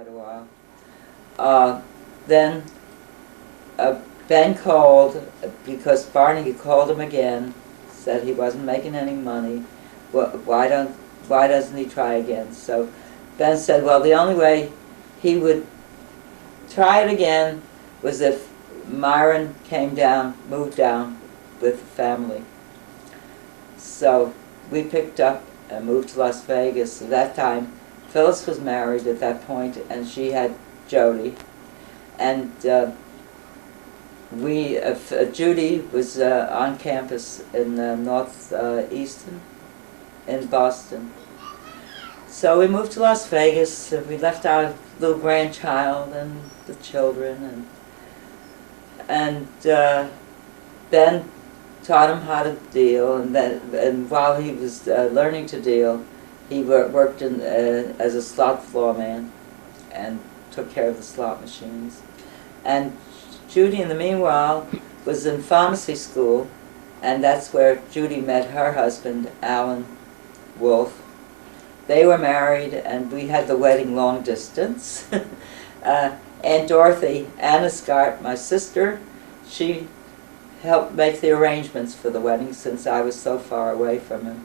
quite a while. Then Ben called because Barney had called him again, said he wasn't making any money. Why doesn't he try again? So Ben said, well, the only way he would try it again was if Myron moved down with the family. So we picked up and moved to Las Vegas. At that time, Phyllis was married at that point, and she had Jody. And Judy was on campus in Northeastern in Boston. So we moved to Las Vegas. We left our little grandchild and the children, and Ben taught him how to deal, and while he was learning to deal, he worked as a slot floor man and took care of the slot machines. And Judy, in the meanwhile, was in pharmacy school, and that's where Judy met her husband, Alan Wolf. They were married, and we had the wedding long distance. Aunt Dorothy Anascart, my sister, she helped make the arrangements for the wedding since I was so far away from him.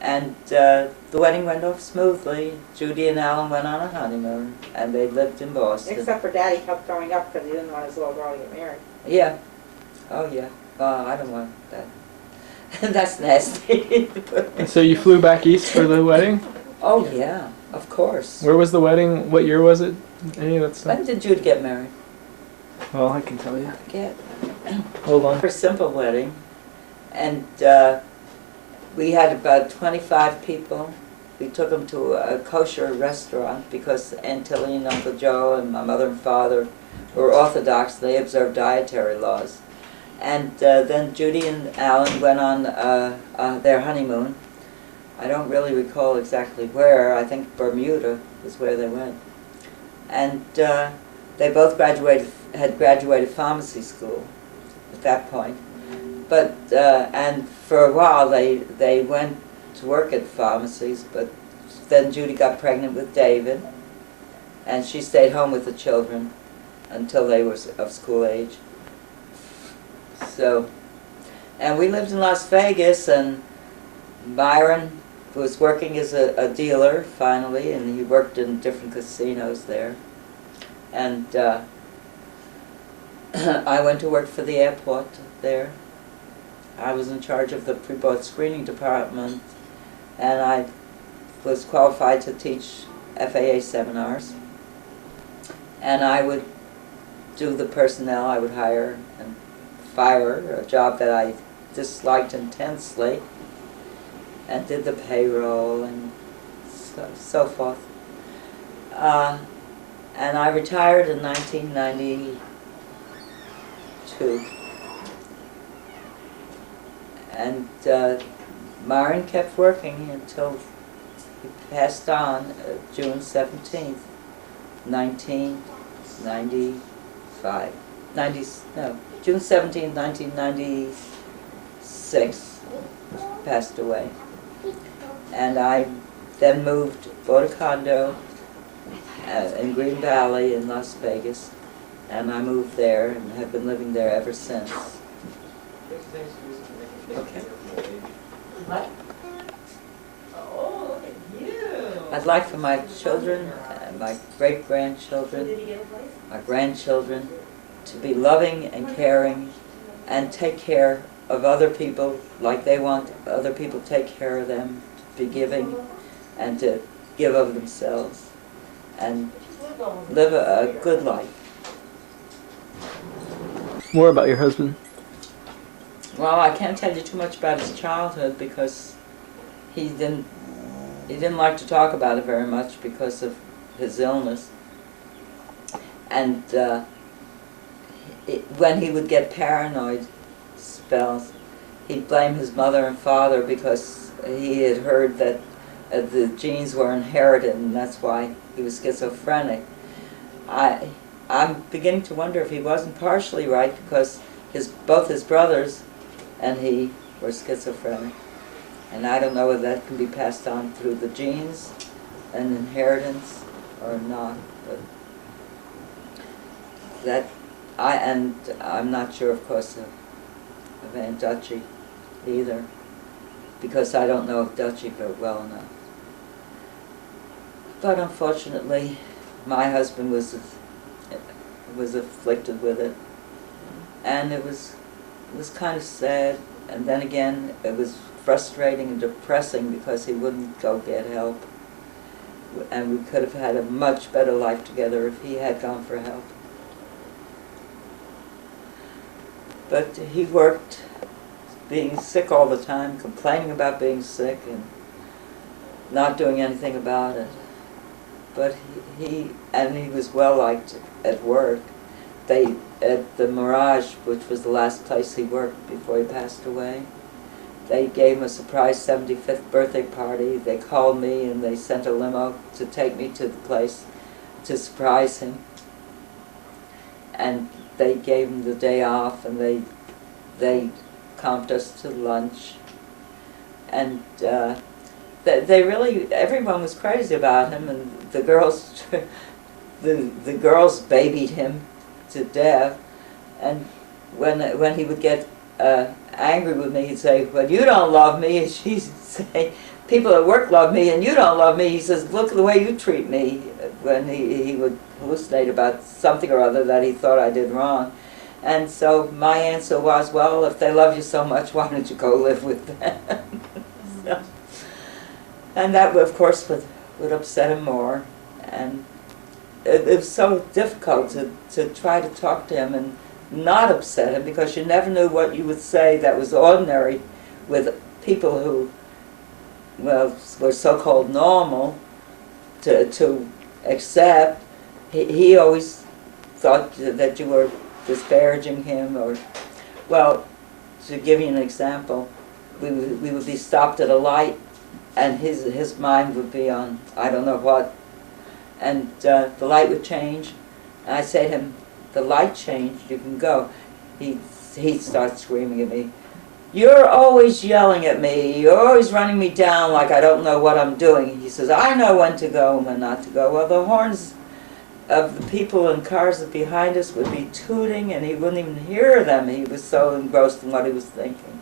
And the wedding went off smoothly. Judy and Alan went on a honeymoon, and they lived in Boston. Except for Daddy kept throwing up because he didn't want his little girl to get married. Yeah. Oh, yeah. I don't want that. That's nasty. And so you flew back east for the wedding? Oh, yeah. Of course. Where was the wedding? What year was it? Any of that stuff? When did Jude get married? Well, I can tell you. I forget. Hold on. For a simple wedding. And we had about 25 people. We took them to a kosher restaurant because Aunt Tilly and Uncle Joe and my mother and father were Orthodox. They observed dietary laws. And then Judy and Alan went on their honeymoon. I don't really recall exactly where. I think Bermuda was where they went. And they both had graduated pharmacy school at that point. But and for a while they went to work at pharmacies, but then Judy got pregnant with David, and she stayed home with the children until they were of school age. So, and we lived in Las Vegas, and Byron was working as a dealer finally, and he worked in different casinos there. And I went to work for the airport there. I was in charge of the pre-board screening department, and I was qualified to teach FAA seminars. And I would do the personnel. I would hire and fire, a job that I disliked intensely, and did the payroll and so forth. And I retired in 1992. And Myron kept working until he passed on June 17th, 1995. June 17th, 1996, passed away. And I then bought a condo in Green Valley in Las Vegas, and I moved there and have been living there ever since. Okay. What? Oh, look at you. I'd like for my children, my great-grandchildren, my grandchildren, to be loving and caring and take care of other people like they want other people to take care of them, to be giving and to give of themselves and live a good life. More about your husband. Well, I can't tell you too much about his childhood because he didn't like to talk about it very much because of his illness. And when he would get paranoid spells, he'd blame his mother and father because he had heard that the genes were inherited, and that's why he was schizophrenic. I'm beginning to wonder if he wasn't partially right because both his brothers and he were schizophrenic. And I don't know whether that can be passed on through the genes and inheritance, or not, but I'm not sure, of course, of Aunt Dutchie either, because I don't know Dutchie very well enough. But unfortunately, my husband was afflicted with it, and it was kind of sad. And then again, it was frustrating and depressing because he wouldn't go get help, and we could have had a much better life together if he had gone for help. But he worked, being sick all the time, complaining about being sick and not doing anything about it. But he was well liked at work. At the Mirage, which was the last place he worked before he passed away, they gave him a surprise 75th birthday party. They called me and they sent a limo to take me to the place to surprise him. And they gave him the day off, and they comped us to lunch. And they really, everyone was crazy about him, and the girls, the girls babied him to death. And when he would get angry with me, he'd say, "Well, you don't love me," and she'd say, "People at work love me, and you don't love me." He says, "Look at the way you treat me," when he would hallucinate about something or other that he thought I did wrong. And so my answer was, well, if they love you so much, why don't you go live with them? So, and that, of course, would upset him more. And it was so difficult to try to talk to him and not upset him, because you never knew what you would say that was ordinary with people who, well, were so-called normal to accept. He always thought that you were disparaging him, or, well, to give you an example, we would be stopped at a light, and his mind would be on I don't know what, and the light would change, and I'd say to him, "The light changed, you can go." He'd start screaming at me, "You're always yelling at me, you're always running me down like I don't know what I'm doing." He says, "I know when to go and when not to go." Well, the horns of the people in cars behind us would be tooting, and he wouldn't even hear them. He was so engrossed in what he was thinking.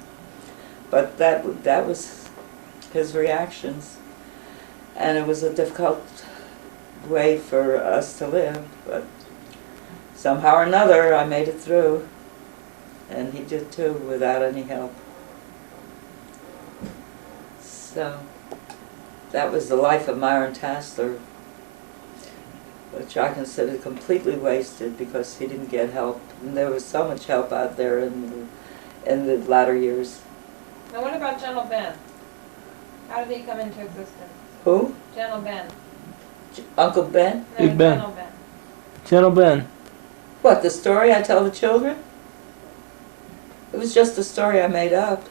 But that was his reactions, and it was a difficult way for us to live. But somehow or another, I made it through, and he did too, without any help. So that was the life of Myron Tassler, which I consider completely wasted because he didn't get help. And there was so much help out there in the latter years. Now what about Gentle Ben? How did he come into existence? Who? Gentle Ben. Uncle Ben? No, Big Ben. Gentle Ben. Gentle Ben. What, the story I tell the children? It was just a story I made up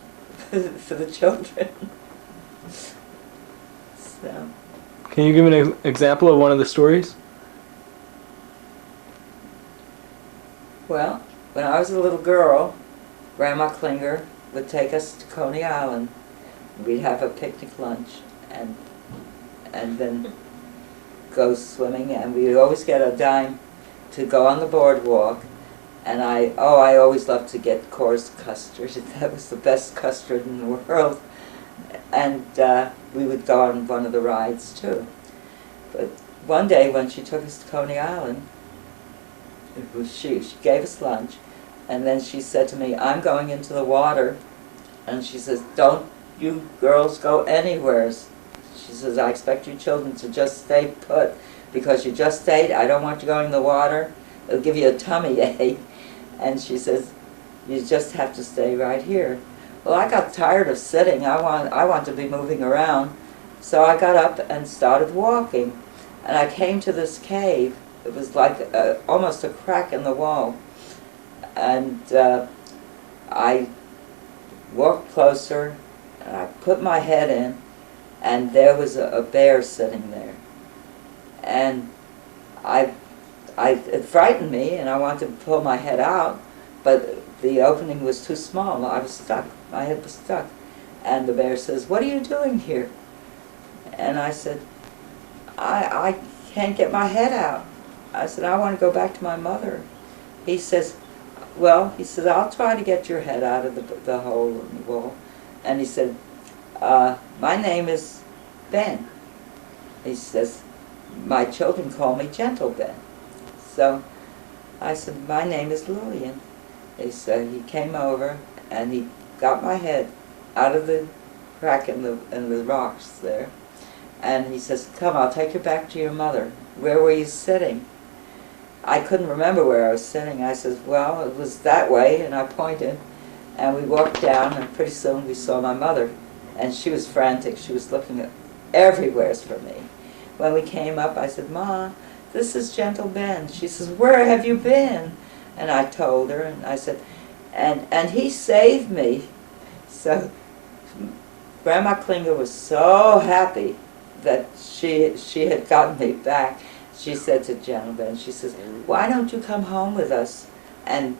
for the children. So. Can you give an example of one of the stories? Well, when I was a little girl, Grandma Klinger would take us to Coney Island. We'd have a picnic lunch and then go swimming, and we'd always get a dime to go on the boardwalk. And I always loved to get coarse custard. That was the best custard in the world. And we would go on one of the rides too. But one day when she took us to Coney Island, it was she gave us lunch, and then she said to me, "I'm going into the water," and she says, "Don't you girls go anywhere." She says, "I expect you children to just stay put, because you just ate. I don't want you going in the water. It'll give you a tummy ache." And she says, "You just have to stay right here." Well, I got tired of sitting. I want to be moving around. So I got up and started walking. And I came to this cave. It was like almost a crack in the wall. And I walked closer, and I put my head in, and there was a bear sitting there. And it frightened me, and I wanted to pull my head out, but the opening was too small. I was stuck. My head was stuck. And the bear says, "What are you doing here?" And I said, I can't get my head out. I said, I want to go back to my mother. He says, well, he says, I'll try to get your head out of the hole in the wall. And he said, my name is Ben. He says, my children call me Gentle Ben. So I said, my name is Lillian. He said, he came over and he got my head out of the crack in the rocks there. And he says, come, I'll take you back to your mother. Where were you sitting? I couldn't remember where I was sitting. I says, well, it was that way, and I pointed. And we walked down, and pretty soon we saw my mother. And she was frantic. She was looking everywhere for me. When we came up, I said, Ma, this is Gentle Ben. She says, where have you been? And I told her, and I said, and he saved me. So Grandma Klinger was so happy that she had gotten me back. She said to Gentle Ben, she says, why don't you come home with us? And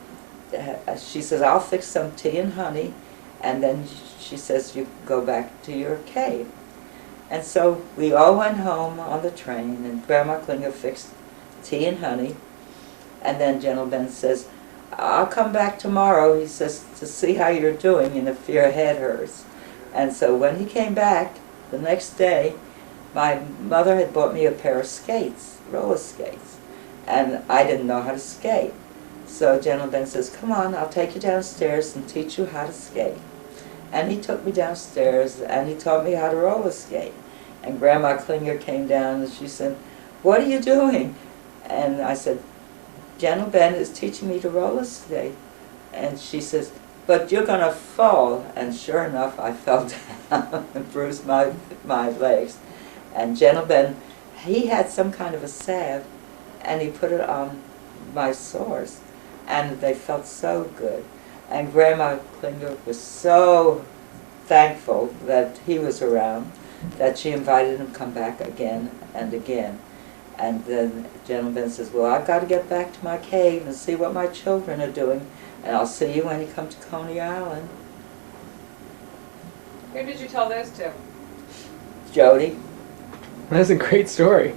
she says, I'll fix some tea and honey, and then she says, you go back to your cave. And so we all went home on the train, and Grandma Klinger fixed tea and honey, and then Gentle Ben says, I'll come back tomorrow, he says, to see how you're doing and if your head hurts. And so when he came back the next day, my mother had bought me a pair of skates, roller skates, and I didn't know how to skate. So Gentle Ben says, come on, I'll take you downstairs and teach you how to skate. And he took me downstairs and he taught me how to roller skate. And Grandma Klinger came down and she said, what are you doing? And I said, Gentle Ben is teaching me to roller skate. And she says, but you're going to fall. And sure enough, I fell down and bruised my legs. And Gentle Ben, he had some kind of a salve, and he put it on my sores, and they felt so good. And Grandma Klinger was so thankful that he was around that she invited him to come back again and again. And then Gentle Ben says, well, I've got to get back to my cave and see what my children are doing, and I'll see you when you come to Coney Island. Who did you tell those to? Jody. That's a great story.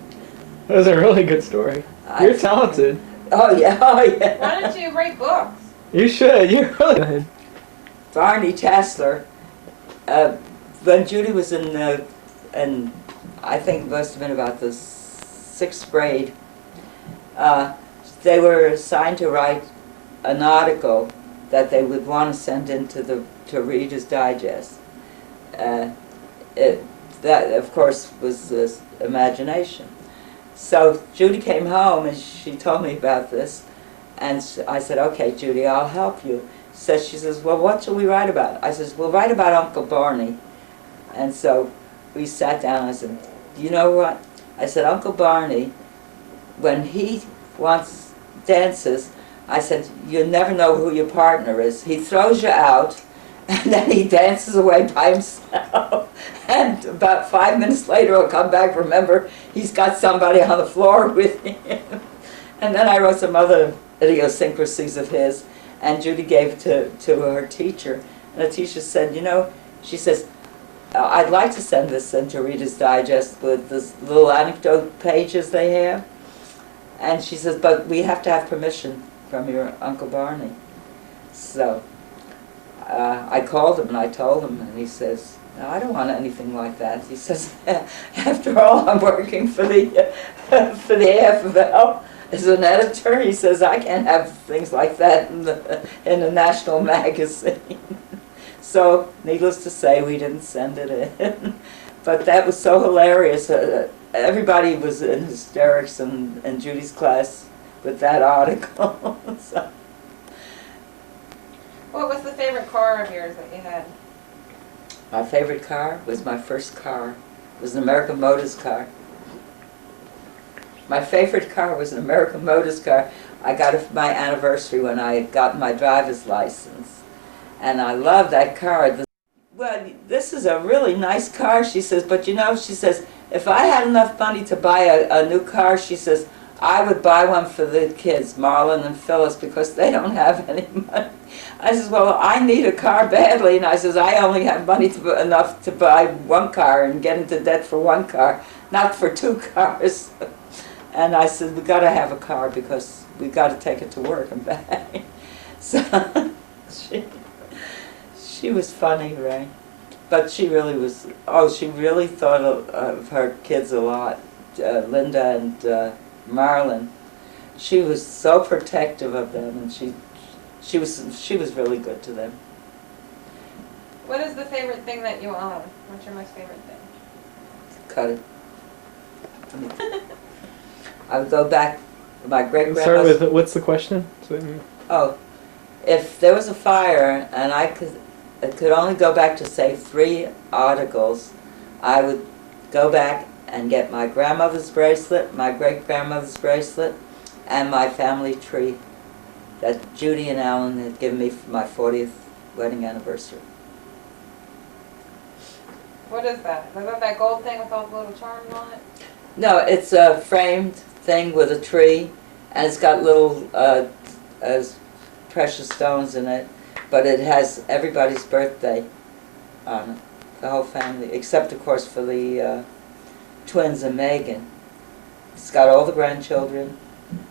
That was a really good story. You're talented. Oh yeah, oh yeah. Why don't you write books? You should. You really. Go ahead. Barney Tassler, when Judy was in I think it must have been about the 6th grade, they were assigned to write an article that they would want to send into to Reader's Digest. That, of course, was this imagination. So Judy came home and she told me about this, and I said, okay, Judy, I'll help you. She says, well, what shall we write about? I says, we'll write about Uncle Barney. And so we sat down and I said, you know what? I said, Uncle Barney, when he wants dances, I said, you never know who your partner is. He throws you out, and then he dances away by himself. And about 5 minutes later, he'll come back, remember, he's got somebody on the floor with him. And then I wrote some other idiosyncrasies of his, and Judy gave to her teacher. And the teacher said, you know, she says, I'd like to send this into Reader's Digest with the little anecdote pages they have. And she says, but we have to have permission from your Uncle Barney. So I called him and I told him, and he says, no, I don't want anything like that. He says, after all, I'm working for the AFL as an editor. He says, I can't have things like that in a national magazine. So, needless to say, we didn't send it in. But that was so hilarious. Everybody was in hysterics in Judy's class with that article. So. What was the favorite car of yours that you had? My favorite car was my first car. It was an American Motors car. My favorite car was an American Motors car. I got it for my anniversary when I got my driver's license. And I love that car. Well, this is a really nice car, she says, but you know, she says, if I had enough money to buy a new car, she says, I would buy one for the kids, Marlon and Phyllis, because they don't have any money. I says, well, I need a car badly, and I says, I only have money enough to buy one car and get into debt for one car, not for 2 cars. And I said, we got to have a car because we got to take it to work and back. So she was funny, Ray. But she really was, she really thought of her kids a lot. Linda and Marlon. She was so protective of them, and she was really good to them. What is the favorite thing that you own? What's your most favorite thing? Cut it. I would go back to my Start great-grandma's. with, what's the question? Oh, if there was a fire and I could only go back to say 3 articles, I would go back and get my grandmother's bracelet, my great-grandmother's bracelet, and my family tree that Judy and Alan had given me for my 40th wedding anniversary. What is that? Is that gold thing with all the little charms on it? No, it's a framed thing with a tree, and it's got little precious stones in it, but it has everybody's birthday on it, the whole family, except of course for the twins and Megan. It's got all the grandchildren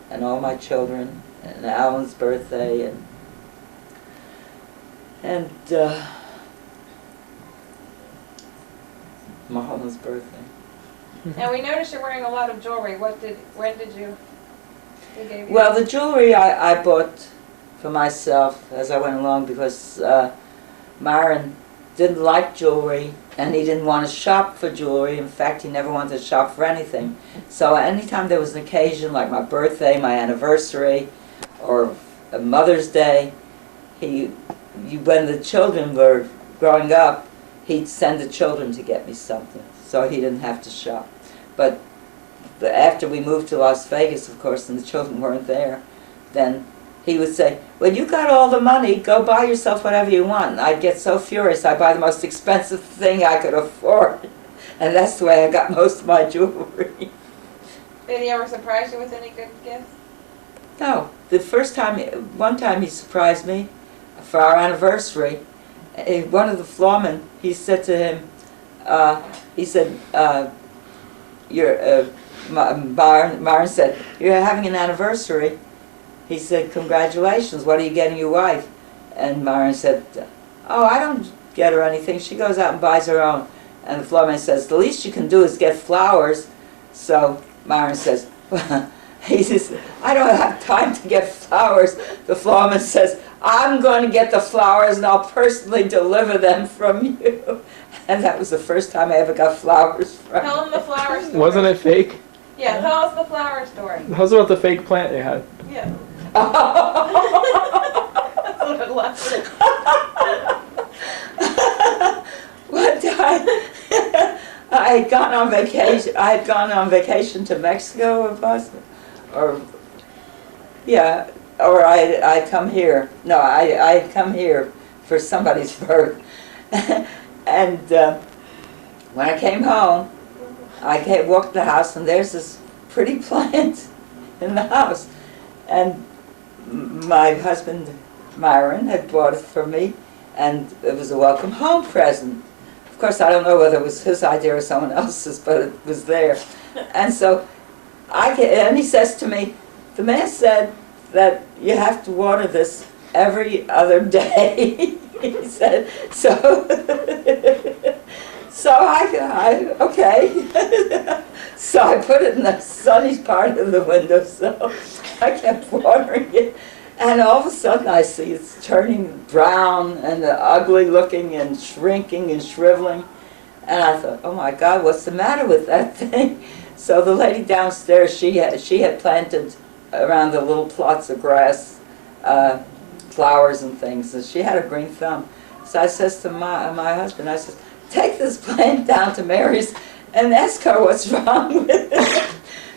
and all my children and Alan's birthday and Marlon's birthday. And we noticed you're wearing a lot of jewelry. When did you? Who gave you? Well, the jewelry I bought for myself as I went along because Myron didn't like jewelry and he didn't want to shop for jewelry. In fact, he never wanted to shop for anything. So anytime there was an occasion like my birthday, my anniversary, or a Mother's Day, when the children were growing up, he'd send the children to get me something, so he didn't have to shop. But after we moved to Las Vegas, of course, and the children weren't there, then he would say, well, you got all the money, go buy yourself whatever you want. And I'd get so furious, I'd buy the most expensive thing I could afford. And that's the way I got most of my jewelry. Did he ever surprise you with any good gifts? No, one time he surprised me for our anniversary. One of the floormen, he said to him, Myron said, you're having an anniversary. He said, congratulations, what are you getting your wife? And Myron said, oh, I don't get her anything. She goes out and buys her own. And the floorman says, the least you can do is get flowers. So Myron says, he says, I don't have time to get flowers. The floorman says, I'm going to get the flowers and I'll personally deliver them from you. And that was the first time I ever got flowers from Tell him the flower story. Wasn't it fake? Yeah, tell us the flower story. How's about the fake plant you had? Yeah. That's what it left. One time, I had gone on vacation. I had gone on vacation to Mexico or Boston, or I come here. No, I come here for somebody's birth, and when I came home, I walked the house, and there's this pretty plant in the house, and my husband Myron had bought it for me, and it was a welcome home present. Of course, I don't know whether it was his idea or someone else's, but it was there. And so and he says to me, the man said that you have to water this every other day. He said, so okay. So I put it in the sunny part of the window, so I kept watering it. And all of a sudden I see it's turning brown and ugly looking and shrinking and shriveling. And I thought, oh my God, what's the matter with that thing? So the lady downstairs, she had planted around the little plots of grass, flowers and things, and she had a green thumb. So I says to my husband, I says, take this plant down to Mary's and ask her what's wrong with it.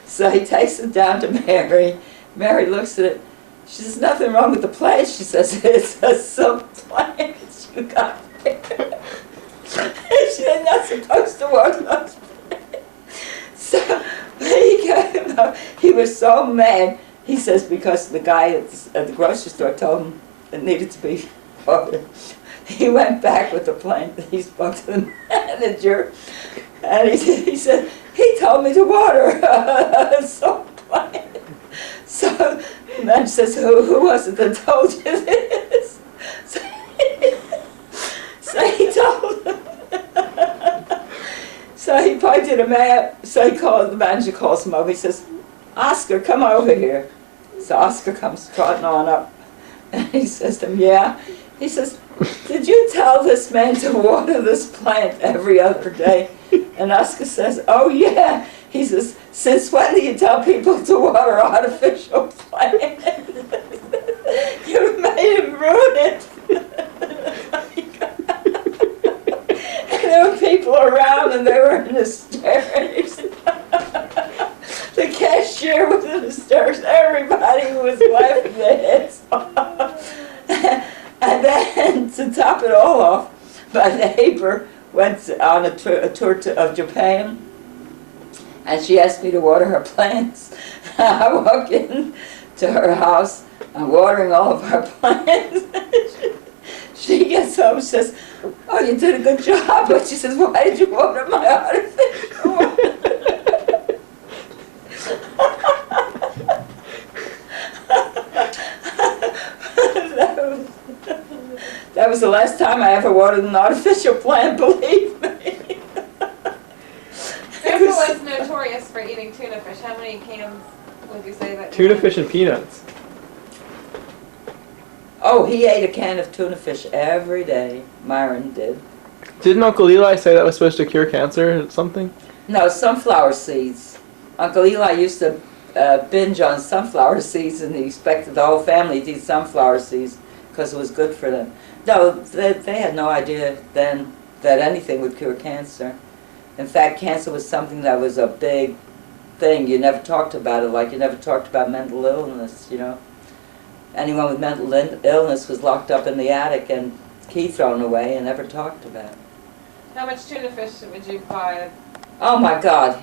So he takes it down to Mary. Mary looks at it. She says, nothing wrong with the plant. She says, it's a silk plant you got there. She said, not supposed to water those plants. So he was so mad. He says, because the guy at the grocery store told him it needed to be watered. He went back with the plant. He spoke to the manager, and he said, he told me to water. So plant. So the man says, who was it that told you this? So he told him. So he pointed him out, so the manager calls him over, he says, Oscar, come over here. So Oscar comes trotting on up, and he says to him, yeah. He says, did you tell this man to water this plant every other day? And Oscar says, oh yeah. He says, since when do you tell people to water artificial plants? You made him ruin it. And there were people around and they were in hysterics. The cashier was in hysterics. Everybody was laughing their heads off. And then, to top it all off, my neighbor went on a tour of Japan, and she asked me to water her plants. I walk in to her house, I'm watering all of her plants. She gets home and says, oh, you did a good job. But she says, why did you water my artificial water? That was the last time I ever watered an artificial plant, believe me. Grandpa was notorious for eating tuna fish. How many cans would you say that? Tuna fish and peanuts. Oh, he ate a can of tuna fish every day. Myron did. Didn't Uncle Eli say that was supposed to cure cancer or something? No, sunflower seeds. Uncle Eli used to binge on sunflower seeds, and he expected the whole family to eat sunflower seeds because it was good for them. No, they had no idea then that anything would cure cancer. In fact, cancer was something that was a big thing. You never talked about it, like you never talked about mental illness, you know. Anyone with mental illness was locked up in the attic and key thrown away and never talked about. How much tuna fish would you buy? Oh my God!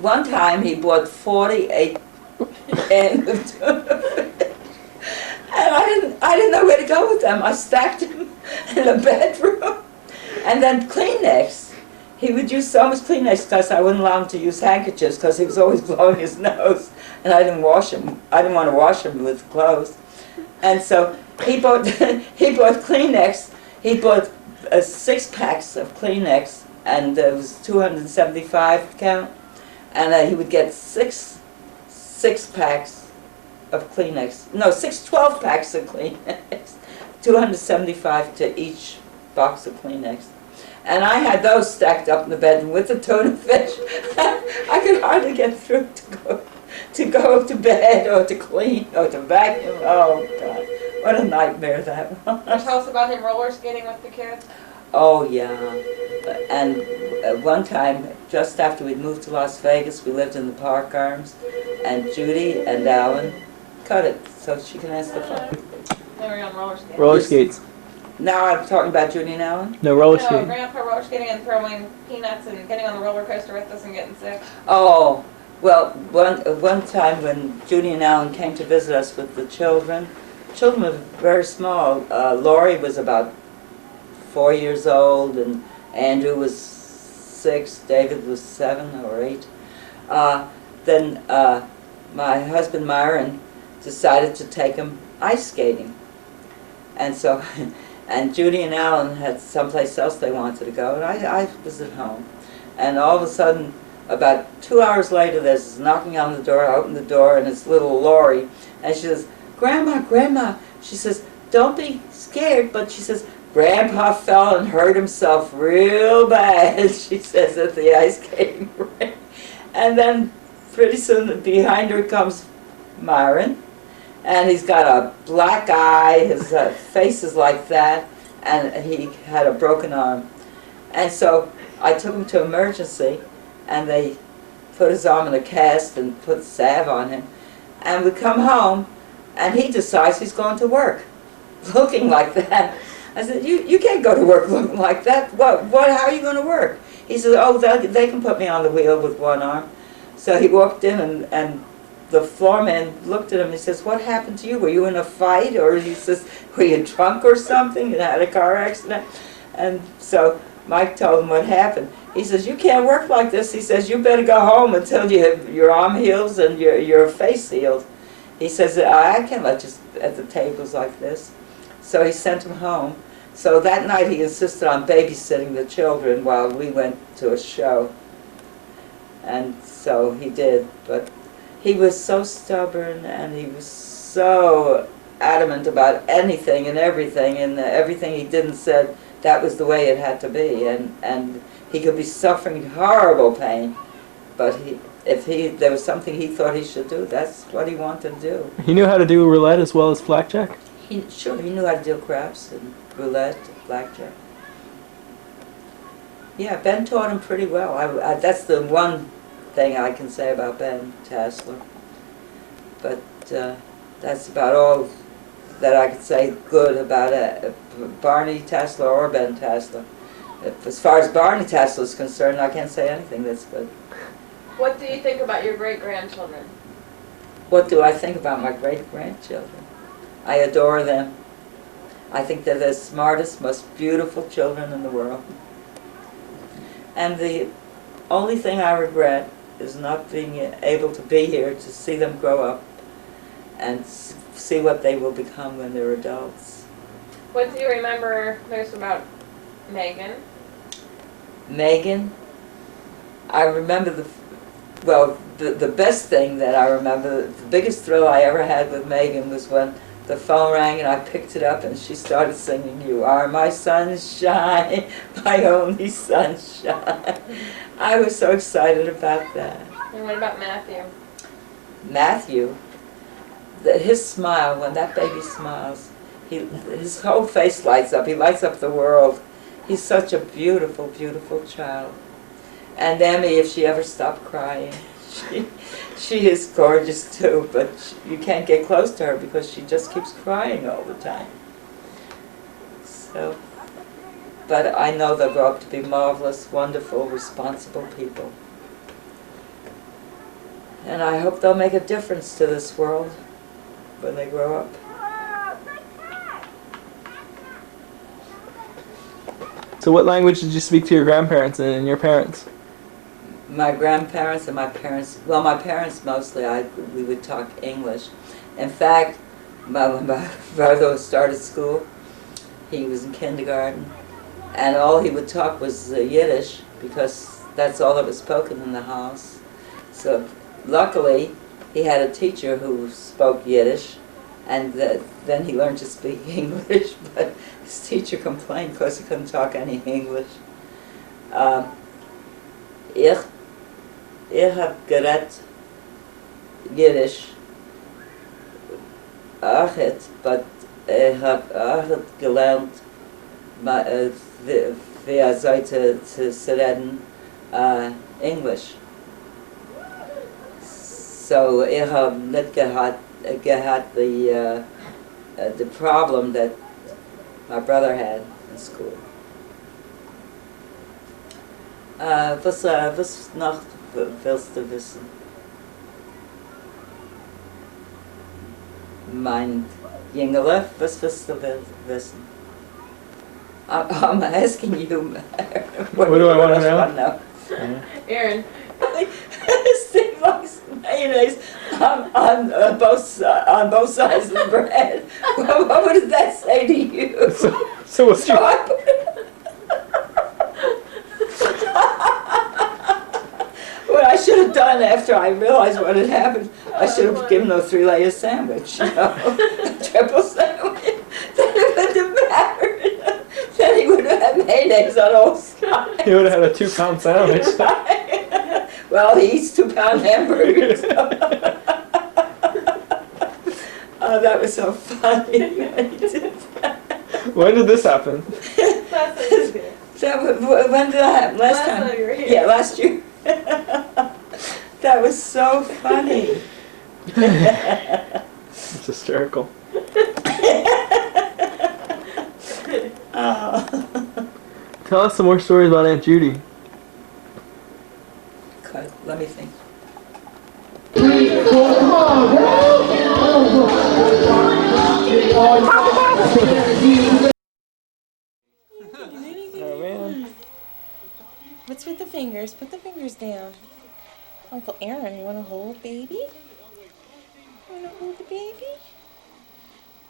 One time he bought 48 cans of tuna fish, and I didn't know where to go with them. I stacked them in a bedroom, and then Kleenex. He would use so much Kleenex because I wouldn't allow him to use handkerchiefs because he was always blowing his nose, and I didn't wash him. I didn't want to wash him with clothes. And so he bought Kleenex. He bought 6 packs of Kleenex, and it was 275 count. And he would get six packs of Kleenex. No, 12 packs of Kleenex. 275 to each box of Kleenex. And I had those stacked up in the bedroom with the tuna fish. I could hardly get through to go to bed or to clean or to vacuum. Oh, God. What a nightmare that was. Tell us about him roller skating with the kids. Oh, yeah. And one time, just after we'd moved to Las Vegas, we lived in the Park Arms, and Judy and Alan cut it so she can ask the phone. They were on roller skating. Roller skates. Now I'm talking about Judy and Alan? No, roller No, skating. Grandpa roller skating and throwing peanuts and getting on the roller coaster with us and getting sick. Oh, well, one time when Judy and Alan came to visit us with the children were very small. Laurie was about 4 years old, and Andrew was 6, David was 7 or 8. Then my husband Myron decided to take him ice skating. And so, and Judy and Alan had someplace else they wanted to go, and I was at home. And all of a sudden, about 2 hours later, there's this knocking on the door. I open the door, and it's little Laurie, and she says, "Grandma, Grandma," she says, "don't be scared," but she says, "Grandpa fell and hurt himself real bad," she says, at the ice skating rink. And then pretty soon behind her comes Myron, and he's got a black eye, his face is like that, and he had a broken arm. And so I took him to emergency, and they put his arm in a cast and put salve on him. And we come home, and he decides he's going to work, looking like that. I said, you can't go to work looking like that. How are you going to work? He said, oh, they can put me on the wheel with one arm. So he walked in, and the floorman looked at him and he says, "What happened to you? Were you in a fight?" Or he says, "Were you drunk or something and had a car accident?" And so Mike told him what happened. He says, you can't work like this. He says, you better go home until your arm heals and your face heals. He says, I can't let you at the tables like this. So he sent him home. So that night he insisted on babysitting the children while we went to a show. And so he did, but he was so stubborn and he was so adamant about anything and everything he did and said, that was the way it had to be. And he could be suffering horrible pain, but if there was something he thought he should do, that's what he wanted to do. He knew how to do roulette as well as blackjack? He knew how to do craps and roulette, blackjack. Yeah, Ben taught him pretty well. That's the one thing I can say about Ben Tassler. But that's about all that I could say good about Barney Tassler or Ben Tassler. As far as Barney Tassler is concerned, I can't say anything that's good. What do you think about your great-grandchildren? What do I think about my great-grandchildren? I adore them. I think they're the smartest, most beautiful children in the world. And the only thing I regret is not being able to be here to see them grow up and see what they will become when they're adults. What do you remember most about Megan? Megan, I remember the best thing that I remember, the biggest thrill I ever had with Megan was when the phone rang and I picked it up and she started singing, "You are my sunshine, my only sunshine." I was so excited about that. And what about Matthew? Matthew, his smile, when that baby smiles, his whole face lights up. He lights up the world. He's such a beautiful, beautiful child. And Emmy, if she ever stopped crying, she is gorgeous too, but you can't get close to her because she just keeps crying all the time. So, but I know they'll grow up to be marvelous, wonderful, responsible people. And I hope they'll make a difference to this world when they grow up. So what language did you speak to your grandparents and your parents? My grandparents and my parents, well, my parents mostly, we would talk English. In fact, when my brother started school, he was in kindergarten, and all he would talk was Yiddish, because that's all that was spoken in the house. So luckily, he had a teacher who spoke Yiddish, and then he learned to speak English, but his teacher complained because he couldn't talk any English. Ich habe geredet Yiddish, achet, but ich habe achet gelernt, wie sollte zu reden English. So ich habe nicht gehabt the problem that my brother had in school. Was noch willst du wissen? Mein Jüngere, was willst du wissen? I'm asking you. What do I want to know? Aaron. Steve likes mayonnaise on both sides of the bread. What did that say to you? So what's your... What I should have done after I realized what had happened, I should have given him a 3-layer sandwich, you know, a triple sandwich. Then it would have mattered. Then he would have had mayonnaise on all sides. He would have had a 2-pound sandwich. Well, he eats 2-pound hamburgers. Oh, that was so funny when he did that. When did this happen? When did that happen? Last time? you were here. Yeah, last year. That was so funny. It's hysterical. Oh. Tell us some more stories about Aunt Judy. Okay, let me think. Oh man. What's with the fingers. Put the fingers down. Uncle Aaron, you want to hold baby? You want to hold the baby?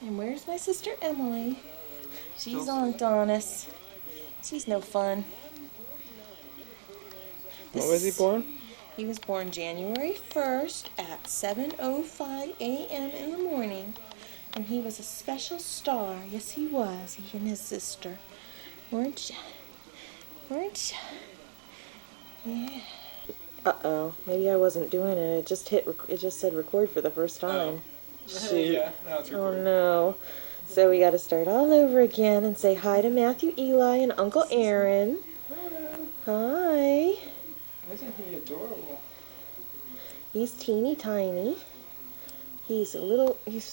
And where's my sister Emily? She's on us. She's no fun. When was he born? He was born January 1st at 7:05 a.m. in the morning. And he was a special star. Yes, he was. He and his sister. Weren't you? Weren't you? Yeah. Uh-oh. Maybe I wasn't doing it. It just said record for the first time. Shoot. Yeah, now it's Oh recording. no. So we got to start all over again and say hi to Matthew, Eli, and Uncle Aaron. Hi. Isn't he adorable? He's teeny tiny. He's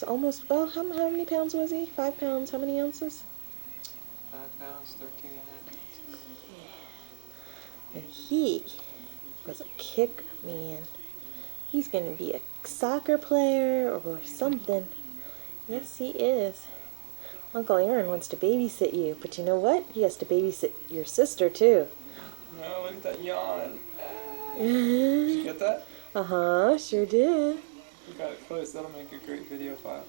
almost, well, how many pounds was he? 5 pounds. How many ounces? 5 pounds, 13 and a half ounces. And he was a kick man. He's going to be a soccer player or something. Yes, he is. Uncle Aaron wants to babysit you, but you know what? He has to babysit your sister, too. No, look at that yawn. Did you get that? Uh-huh, sure did. We got it close. That'll make a great video file.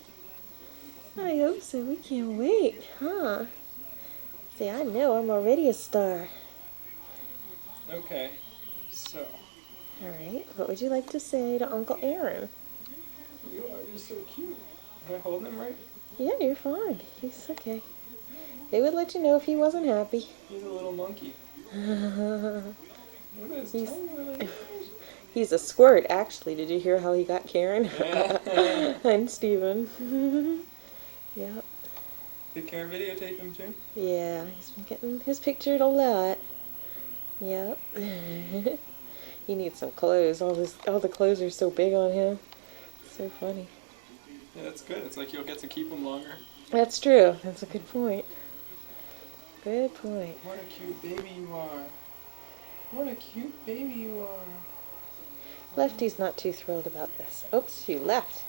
I hope so. We can't wait, huh? See, I know I'm already a star. Okay, so. All right, what would you like to say to Uncle Aaron? You are just so cute. Am I holding him right? Yeah, you're fine. He's okay. They would let you know if he wasn't happy. He's a little monkey. Look at his He's- tiny little ears. He's a squirt, actually. Did you hear how he got Karen? Yeah. And Steven. Yep. Did Karen videotape him too? Yeah, he's been getting his pictured a lot. Yep. He needs some clothes. All the clothes are so big on him. So funny. Yeah, that's good. It's like you'll get to keep him longer. That's true. That's a good point. Good point. What a cute baby you are. What a cute baby you are. Lefty's not too thrilled about this. Oops, you left.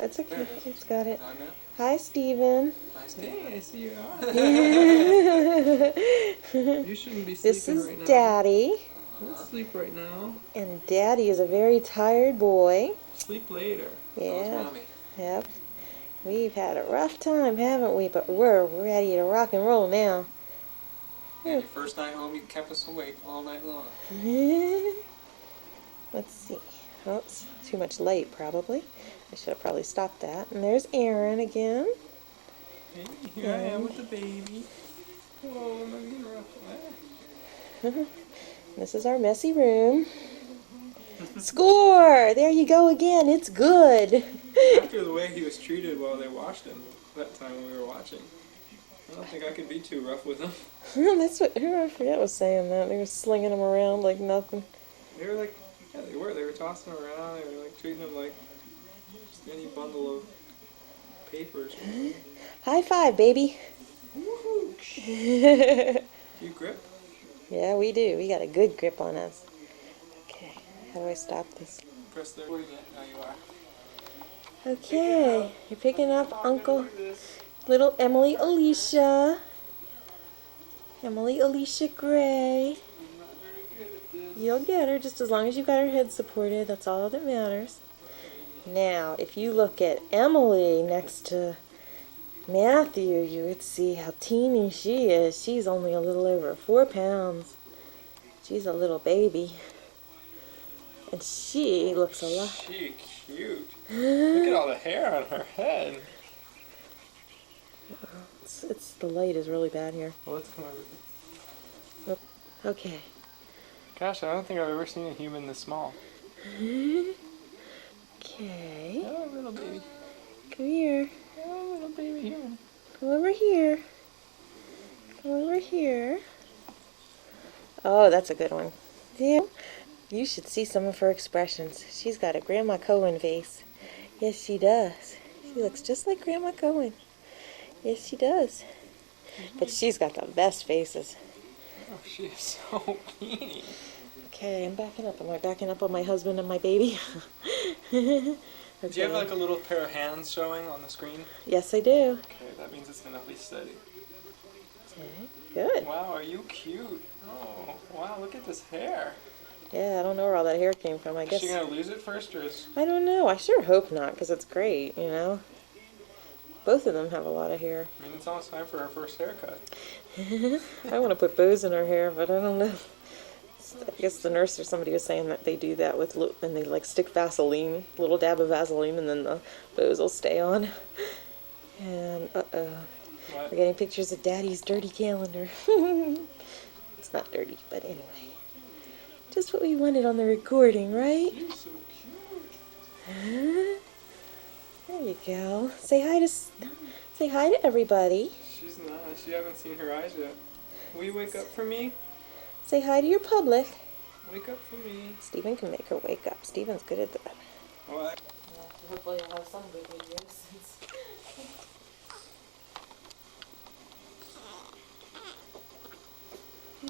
That's okay. It's got it. On now? Hi, Steven. Nice day. Hey, I see you are. You shouldn't be sleeping This is right now. Daddy. Don't sleep right now. And Daddy is a very tired boy. Sleep later. Yeah. Yep. We've had a rough time, haven't we? But we're ready to rock and roll now. Yeah, your first night home, you kept us awake all night long. Let's see. Oops, too much light probably. I should have probably stopped that. And there's Aaron again. Hey, here I am with the baby. Whoa, am I being rough? This is our messy room. Score! There you go again. It's good. After the way he was treated while they washed him that time when we were watching, I don't think I could be too rough with him. That's what, who I forget was saying that. They were slinging him around like nothing. They were like, yeah, they were. They were tossing him around. They were like treating him like just any bundle of papers. High five, baby. Woohoo! Do you grip? Yeah, we do. We got a good grip on us. Okay, how do I stop this? Press the recording it. Now you are. Okay, you're picking up Uncle, little Emily Alicia. Emily Alicia Gray. You'll get her just as long as you've got her head supported. That's all that matters. Now, if you look at Emily next to Matthew, you would see how teeny she is. She's only a little over 4 pounds. She's a little baby. And she looks a lot. She cute. Look at all the hair on her head. It's the light is really bad here. Well, let's come over. Okay. Gosh, I don't think I've ever seen a human this small. Okay. Oh, little baby. Come here. Oh, little baby human. Come over here. Come over here. Oh, that's a good one. Yeah. You should see some of her expressions. She's got a Grandma Cohen face. Yes, she does. She looks just like Grandma Cohen. Yes, she does. But she's got the best faces. Oh, she is so teeny. Okay, I'm backing up. Am I backing up on my husband and my baby? Okay. Do you have like a little pair of hands showing on the screen? Yes, I do. Okay, that means it's gonna be steady. Okay, good. Wow, are you cute? Oh, wow, look at this hair. Yeah, I don't know where all that hair came from. I Is guess she gonna lose it first, or is... I don't know. I sure hope not, because it's great, you know. Both of them have a lot of hair. I mean, it's almost time for her first haircut. I want to put bows in her hair, but I don't know. I guess the nurse or somebody was saying that they do that with, and they like stick Vaseline, little dab of Vaseline, and then the bows will stay on. And What? we're getting pictures of Daddy's dirty calendar. It's not dirty, but anyway. Just what we wanted on the recording, right? You're so cute. There you go. Say hi to everybody. She's not. She haven't seen her eyes yet. Will you wake up for me? Say hi to your public. Wake up for me. Steven can make her wake up. Steven's good at that. What? Hopefully you'll have some good videos.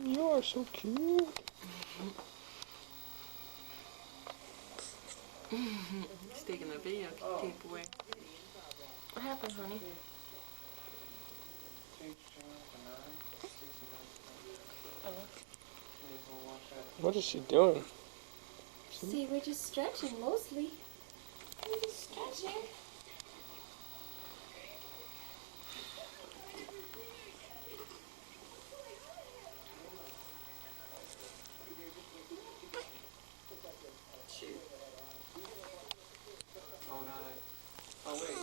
You are so cute. He's taking the video tape away. What happened, honey? What is she doing? See, we're just stretching mostly. We're just stretching. Oh wait.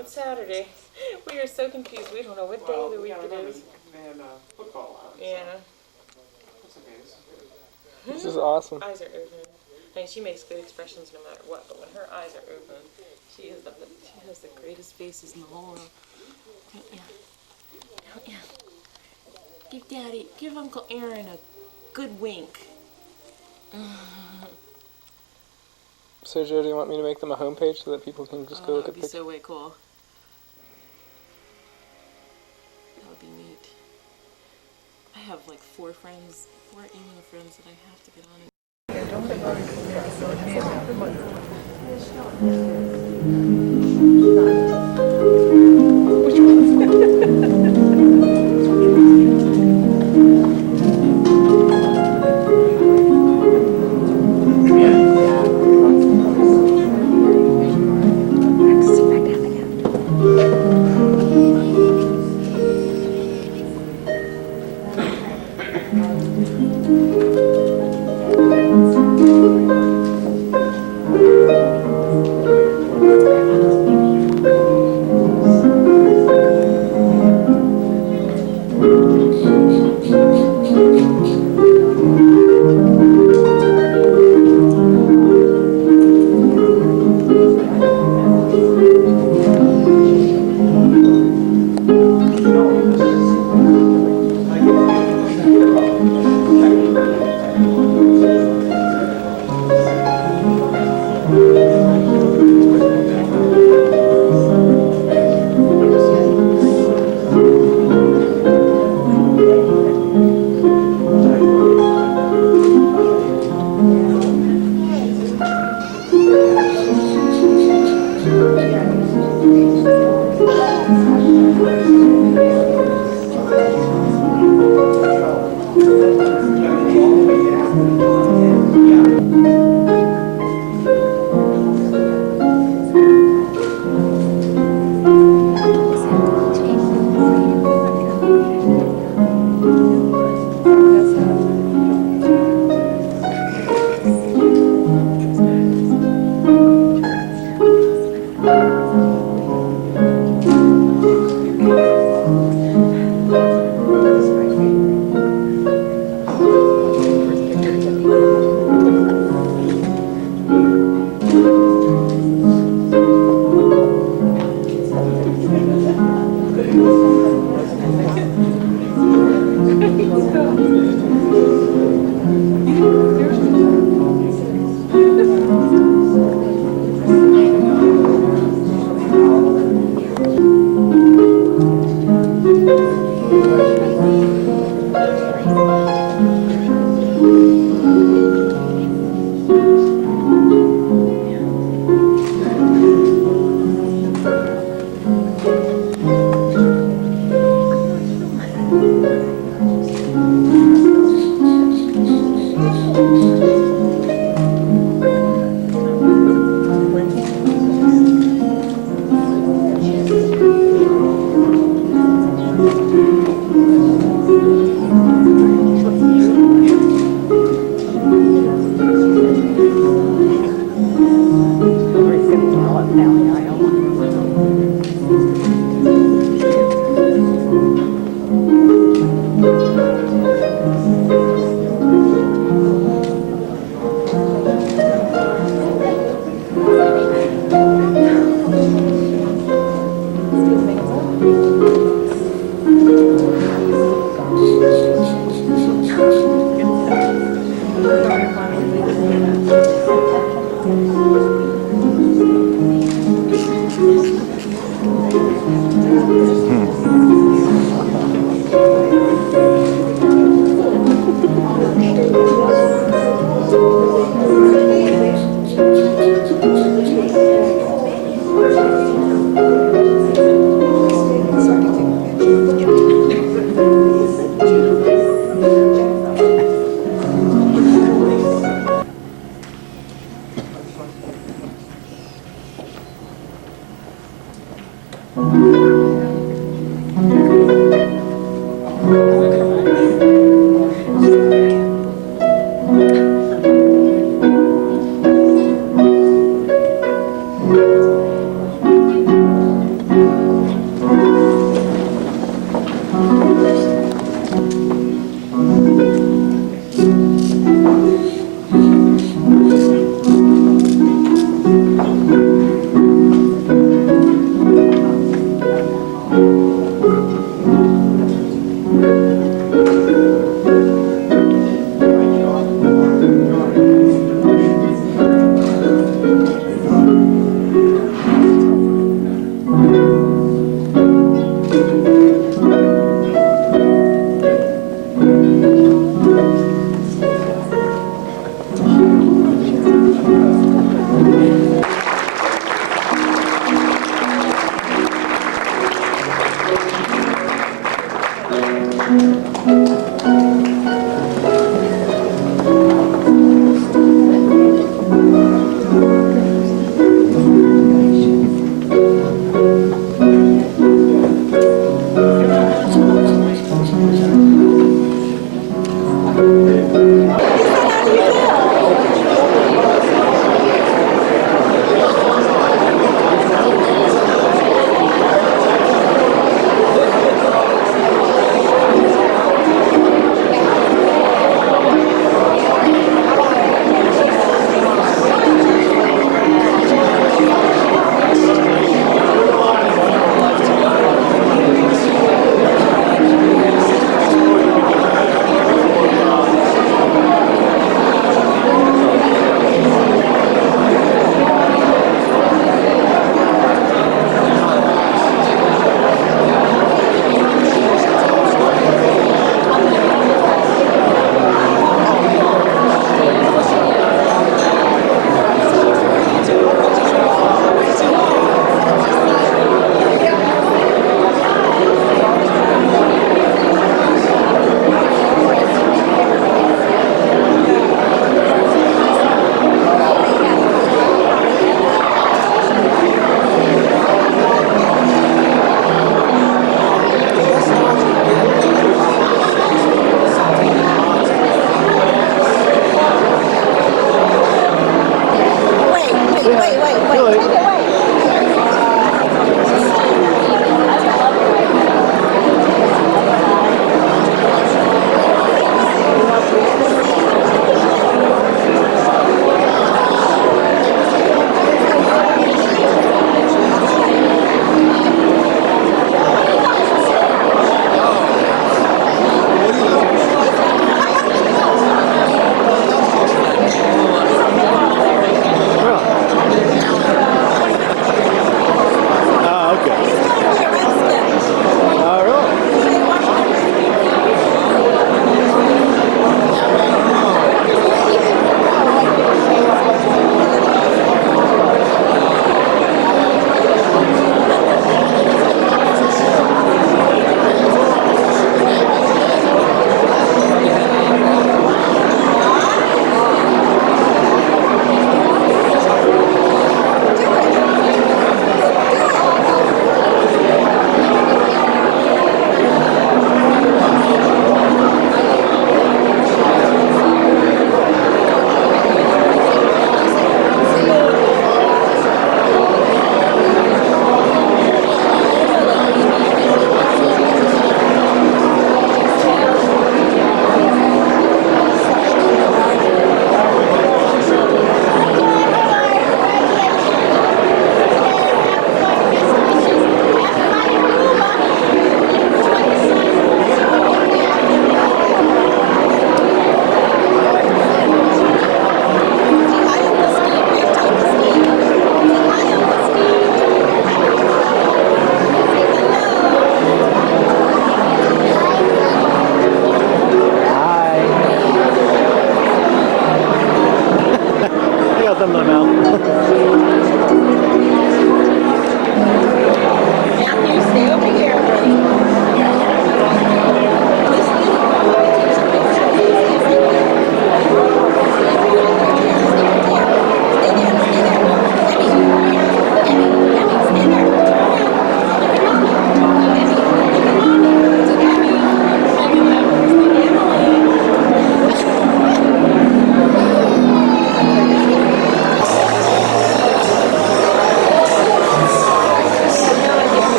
It's Saturday. We are so confused. We don't know what day of the week it is. They had football on. Yeah. That's okay. This is awesome. Eyes are open. I mean, she makes good expressions no matter what, but when her eyes are open, she has the greatest faces in the whole world. Don't ya? Don't ya? Give Uncle Aaron a good wink. So Joe, do you want me to make them a homepage so that people can just go look at That'd be pictures? so way cool. That would be neat. I have like 4 email friends that I have to get on.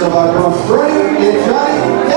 So by going 3 and Johnny